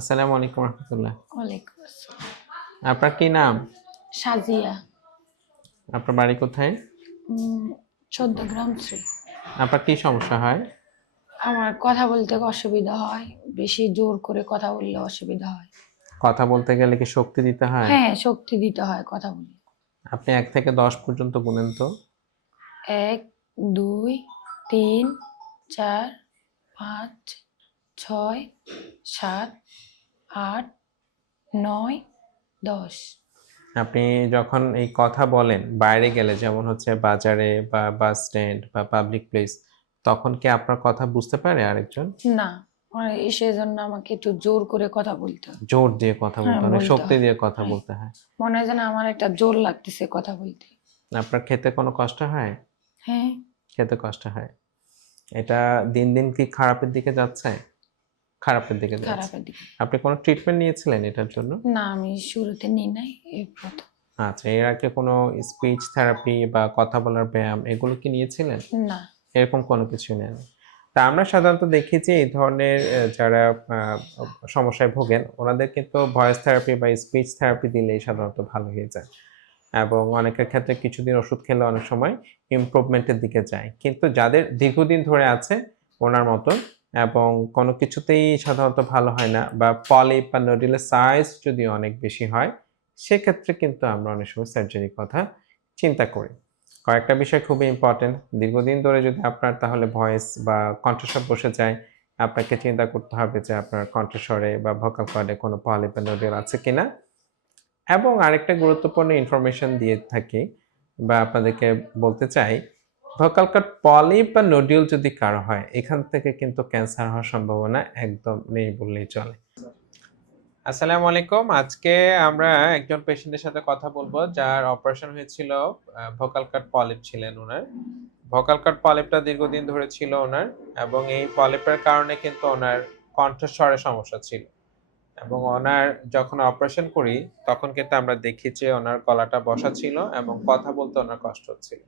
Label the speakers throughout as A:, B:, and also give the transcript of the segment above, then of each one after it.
A: আসসালামু আলাইকুম রহমতুল্লাহ
B: ওয়ালাইকুম আসসালাম
A: আপনার কি নাম সাজিয়া আপনার বাড়ি কোথায়
B: চোদ্দ গ্রাম শ্রী
A: আপনার কি সমস্যা হয়
B: আমার কথা বলতে অসুবিধা হয় বেশি জোর করে কথা বললে অসুবিধা হয়
A: কথা বলতে গেলে কি শক্তি দিতে হয়
B: হ্যাঁ শক্তি দিতে হয় কথা বললে
A: আপনি এক থেকে দশ পর্যন্ত গুনেন তো
B: এক দুই তিন চার পাঁচ ছয় সাত আট নয় দশ
A: আপনি যখন এই কথা বলেন বাইরে গেলে যেমন হচ্ছে বাজারে বা বাস স্ট্যান্ড বা পাবলিক প্লেস তখন কি আপনার কথা বুঝতে পারে আরেকজন
B: না সেই জন্য আমাকে একটু জোর করে কথা বলতে হয়
A: জোর দিয়ে কথা বলতে হয় হ্যাঁ, মানে শক্তি দিয়ে কথা বলতে হয়
B: মনে হয় যেন আমার একটা জোর লাগতেছে কথা বলতে
A: আপনার খেতে কোনো কষ্ট হয় হ্যাঁ খেতে কষ্ট হয় এটা দিন দিন কি খারাপের দিকে যাচ্ছে খারাপের দিকে যাচ্ছে আপনি কোনো ট্রিটমেন্ট নিয়েছিলেন এটার জন্য
B: না আমি শুরুতে নিই নাই এই
A: আচ্ছা এর আগে কোনো স্পিচ থেরাপি বা কথা বলার ব্যায়াম এগুলো কি নিয়েছিলেন না এরকম কোনো কিছু নেন তা আমরা সাধারণত দেখি যে এই ধরনের যারা সমস্যায় ভোগেন ওনাদের কিন্তু ভয়েস থেরাপি বা স্পিচ থেরাপি দিলেই সাধারণত ভালো হয়ে যায় এবং অনেকের ক্ষেত্রে কিছুদিন ওষুধ খেলে অনেক সময় ইমপ্রুভমেন্টের দিকে যায় কিন্তু যাদের দীর্ঘদিন ধরে আছে ওনার মতন এবং কোনো কিছুতেই সাধারণত ভালো হয় না বা পলিপ বা নডিলের সাইজ যদি অনেক বেশি হয় সেক্ষেত্রে কিন্তু আমরা অনেক সময় সার্জারির কথা চিন্তা করি কয়েকটা বিষয় খুবই ইম্পর্টেন্ট দীর্ঘদিন ধরে যদি আপনার তাহলে ভয়েস বা কণ্ঠস্বর বসে যায় আপনাকে চিন্তা করতে হবে যে আপনার কণ্ঠস্বরে বা ভোকাল কার্ডে কোনো পলিপ বা নডিল আছে কি না এবং আরেকটা গুরুত্বপূর্ণ ইনফরমেশন দিয়ে থাকি বা আপনাদেরকে বলতে চাই ভোকাল পলিপ বা নোডিউল যদি কারো হয় এখান থেকে কিন্তু ক্যান্সার হওয়ার সম্ভাবনা একদম নেই বললেই চলে আসসালামু আলাইকুম আজকে আমরা একজন পেশেন্টের সাথে কথা বলবো যার অপারেশন হয়েছিল ভোকাল কাট পলিপ ছিলেন ওনার ভোকাল কাট পলিপটা দীর্ঘদিন ধরে ছিল ওনার এবং এই পলিপের কারণে কিন্তু ওনার কণ্ঠস্বরের সমস্যা ছিল এবং ওনার যখন অপারেশন করি তখন কিন্তু আমরা দেখি যে ওনার গলাটা বসা ছিল এবং কথা বলতে ওনার কষ্ট হচ্ছিল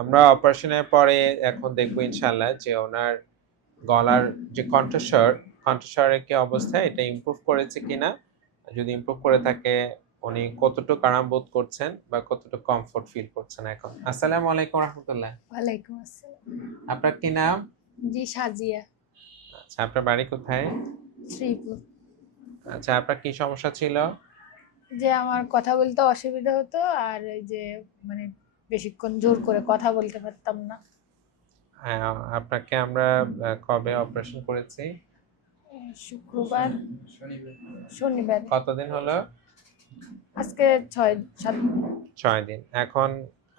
A: আমরা অপারেশনের পরে এখন দেখবো ইনশাল্লাহ যে ওনার গলার যে কণ্ঠস্বর কণ্ঠস্বরের কি অবস্থা এটা ইম্প্রুভ করেছে কিনা যদি ইম্প্রুভ করে থাকে উনি কতটুকু আরাম বোধ করছেন বা কতটুকু কমফোর্ট ফিল করছেন এখন আসসালামু আলাইকুম রাহমাতুল্লাহ
B: ওয়ালাইকুম আসসালাম
A: আপনার কি নাম
B: জি সাজিয়া
A: আচ্ছা আপনার বাড়ি কোথায় শ্রীপুর আচ্ছা আপনার কি সমস্যা ছিল
B: যে আমার কথা বলতে অসুবিধা হতো আর যে মানে বেশিক্ষণ জোর করে কথা বলতে পারতাম না
A: হ্যাঁ, আপনাকে আমরা কবে অপারেশন করেছি
B: শুক্রবার শনিবার
A: কতদিন হলো
B: আজকে ছয় সাত
A: ছয় দিন এখন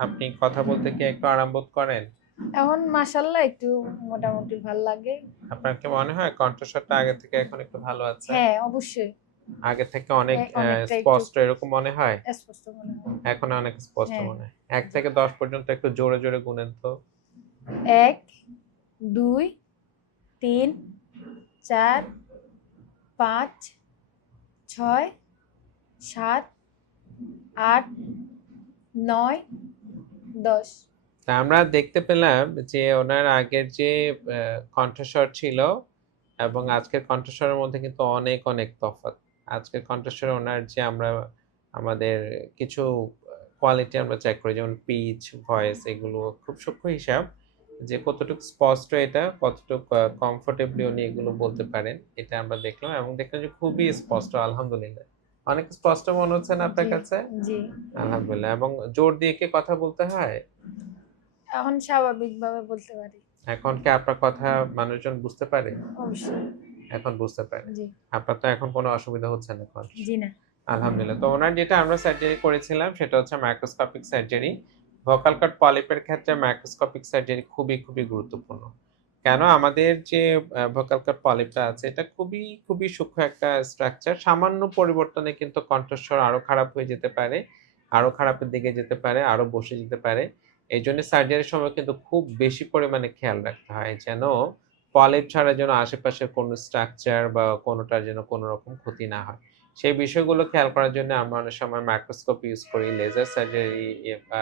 A: আপনি কথা বলতে কি একটু আরাম বোধ করেন
B: এখন মাশাল্লাহ একটু মোটামুটি ভালো লাগে
A: আপনার কি মনে হয় কণ্ঠস্বরটা আগে থেকে এখন একটু ভালো আছে
B: হ্যাঁ অবশ্যই
A: আগে থেকে অনেক স্পষ্ট এরকম মনে হয় এখন অনেক স্পষ্ট হ্যাঁ। মনে হয় এক থেকে দশ পর্যন্ত একটু জোরে জোরে গুনেন তো
B: এক দুই তিন চার পাঁচ ছয় সাত আট নয় দশ
A: তা আমরা দেখতে পেলাম যে ওনার আগের যে কণ্ঠস্বর ছিল এবং আজকের কণ্ঠস্বরের মধ্যে কিন্তু অনেক অনেক তফাৎ আজকের কন্টেস্টের ওনার যে আমরা আমাদের কিছু কোয়ালিটি আমরা চেক করি যেমন পিচ ভয়েস এগুলো খুব সূক্ষ্ম হিসাব যে কতটুকু স্পষ্ট এটা কতটুকু কমফোর্টেবলি উনি এগুলো বলতে পারেন এটা আমরা দেখলাম এবং দেখলাম যে খুবই স্পষ্ট আলহামদুলিল্লাহ অনেক স্পষ্ট মনে হচ্ছে না আপনার কাছে আলহামদুলিল্লাহ এবং জোর দিয়ে কি কথা বলতে হয়
B: এখন স্বাভাবিকভাবে বলতে পারি
A: এখন কি আপনার কথা মানুষজন বুঝতে পারে অবশ্যই এখন বুঝতে পারেন আপনার তো এখন কোনো অসুবিধা হচ্ছে না এখন জি না আলহামদুলিল্লাহ তো ওনার যেটা আমরা সার্জারি করেছিলাম সেটা হচ্ছে মাইক্রোস্কোপিক সার্জারি ভোকাল কাট পলিপের ক্ষেত্রে মাইক্রোস্কোপিক সার্জারি খুবই খুবই গুরুত্বপূর্ণ কেন আমাদের যে ভোকাল কাট পলিপটা আছে এটা খুবই খুবই সূক্ষ্ম একটা স্ট্রাকচার সামান্য পরিবর্তনে কিন্তু কণ্ঠস্বর আরও খারাপ হয়ে যেতে পারে আরও খারাপের দিকে যেতে পারে আরও বসে যেতে পারে এই জন্য সার্জারির সময় কিন্তু খুব বেশি পরিমাণে খেয়াল রাখতে হয় যেন পলিপ ছাড়া যেন আশেপাশে কোনো স্ট্রাকচার বা কোনোটার যেন কোনো রকম ক্ষতি না হয় সেই বিষয়গুলো খেয়াল করার জন্য আমরা অনেক সময় মাইক্রোস্কোপ ইউজ করি লেজার সার্জারি বা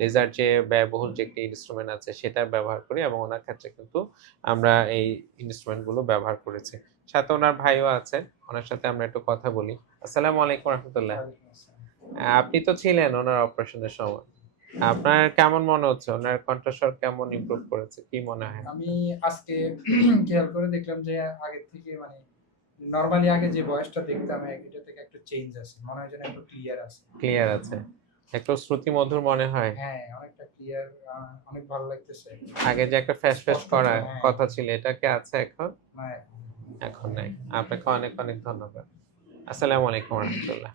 A: লেজার যে ব্যয়বহুল যে একটি ইনস্ট্রুমেন্ট আছে সেটা ব্যবহার করি এবং ওনার ক্ষেত্রে কিন্তু আমরা এই ইনস্ট্রুমেন্টগুলো ব্যবহার করেছি সাথে ওনার ভাইও আছেন ওনার সাথে আমরা একটু কথা বলি আসসালামু আলাইকুম রহমতুল্লাহ আপনি তো ছিলেন ওনার অপারেশনের সময় আপনার কেমন মনে হচ্ছে ওনার কণ্ঠস্বর কেমন ইমপ্রুভ করেছে কি মনে হয়
C: আমি আজকে খেয়াল করে দেখলাম যে আগের থেকে মানে নরমালি আগে যে ভয়েসটা দেখতাম এটা থেকে একটু চেঞ্জ আছে মনে হয় যেন একটু ক্লিয়ার আছে
A: ক্লিয়ার আছে একটু শ্রুতি মধুর মনে হয়
C: হ্যাঁ অনেকটা ক্লিয়ার অনেক ভালো লাগতেছে
A: আগে যে একটা ফ্যাশ ফ্যাশ করা কথা ছিল এটা কি আছে এখন এখন নাই আপনাকে অনেক অনেক ধন্যবাদ আসসালামু আলাইকুম রহমতুল্লাহ